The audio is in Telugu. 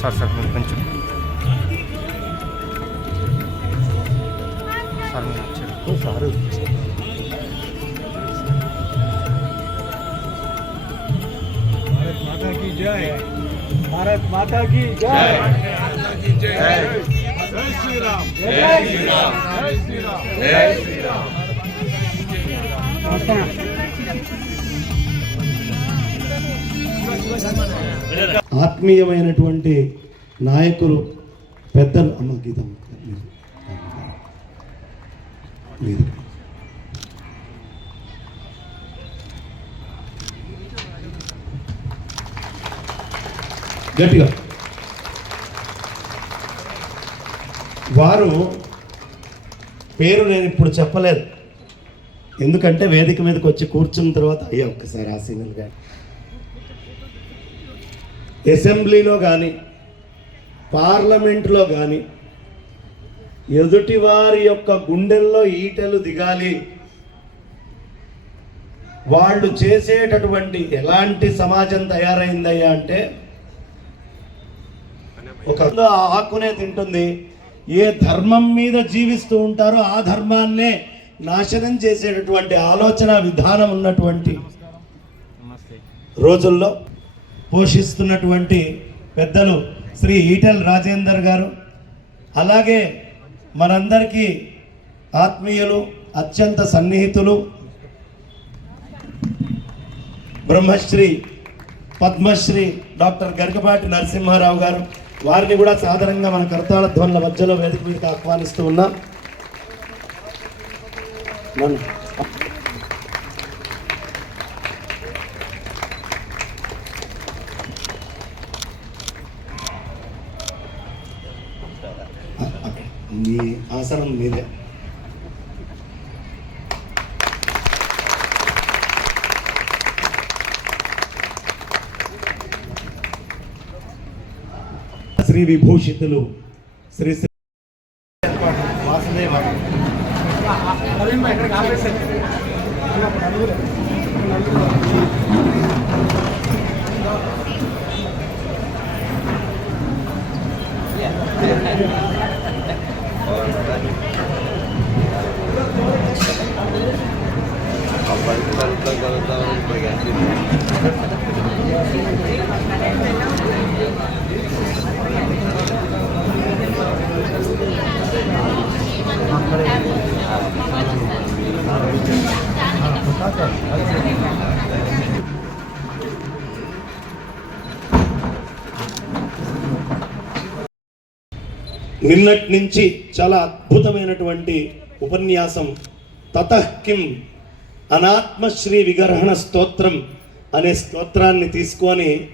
సార్ సార్ మీరు కొంచెం సార్ మీరు వచ్చారు సారు भारत माता की जय भारत माता की जय जय श्री राम जय श्री राम जय श्री राम जय श्री राम ఆత్మీయమైనటువంటి నాయకులు పెద్దలు. అమ్మ గీతం. లేదు. గట్టిగా. వారు పేరు నేను ఇప్పుడు చెప్పలేదు. ఎందుకంటే వేదిక మీదకి వచ్చి కూర్చున్న తర్వాత అయ్యా ఒక్కసారి ఆసీనులు కానీ అసెంబ్లీలో కానీ పార్లమెంట్లో కానీ ఎదుటివారి యొక్క గుండెల్లో ఈటెలు దిగాలి. వాళ్ళు చేసేటటువంటి ఎలాంటి సమాజం తయారైందయ్యా అంటే ఒక ఆకునే తింటుంది. ఏ ధర్మం మీద జీవిస్తూ ఉంటారో ఆ ధర్మాన్నే నాశనం చేసేటటువంటి ఆలోచన విధానం ఉన్నటువంటి రోజుల్లో పోషిస్తున్నటువంటి పెద్దలు శ్రీ ఈటల్ రాజేందర్ గారు అలాగే మనందరికీ ఆత్మీయులు అత్యంత సన్నిహితులు బ్రహ్మశ్రీ పద్మశ్రీ డాక్టర్ గరికపాటి నరసింహారావు గారు వారిని కూడా సాధారణంగా మన కర్తాల ధ్వనుల మధ్యలో వేదిక మీదకి ఆహ్వానిస్తూ ఉన్నాం. మీ ఆసనం మీదే. Shri విభూషితులు Shri Shri Vasudeva. apa itu kan tanggal tahun pergantian Terima. నిన్నటి నుంచి చాలా అద్భుతమైనటువంటి ఉపన్యాసం. తతహ్కిం అనాత్మశ్రీ విగర్హణ స్తోత్రం అనే స్తోత్రాన్ని తీసుకొని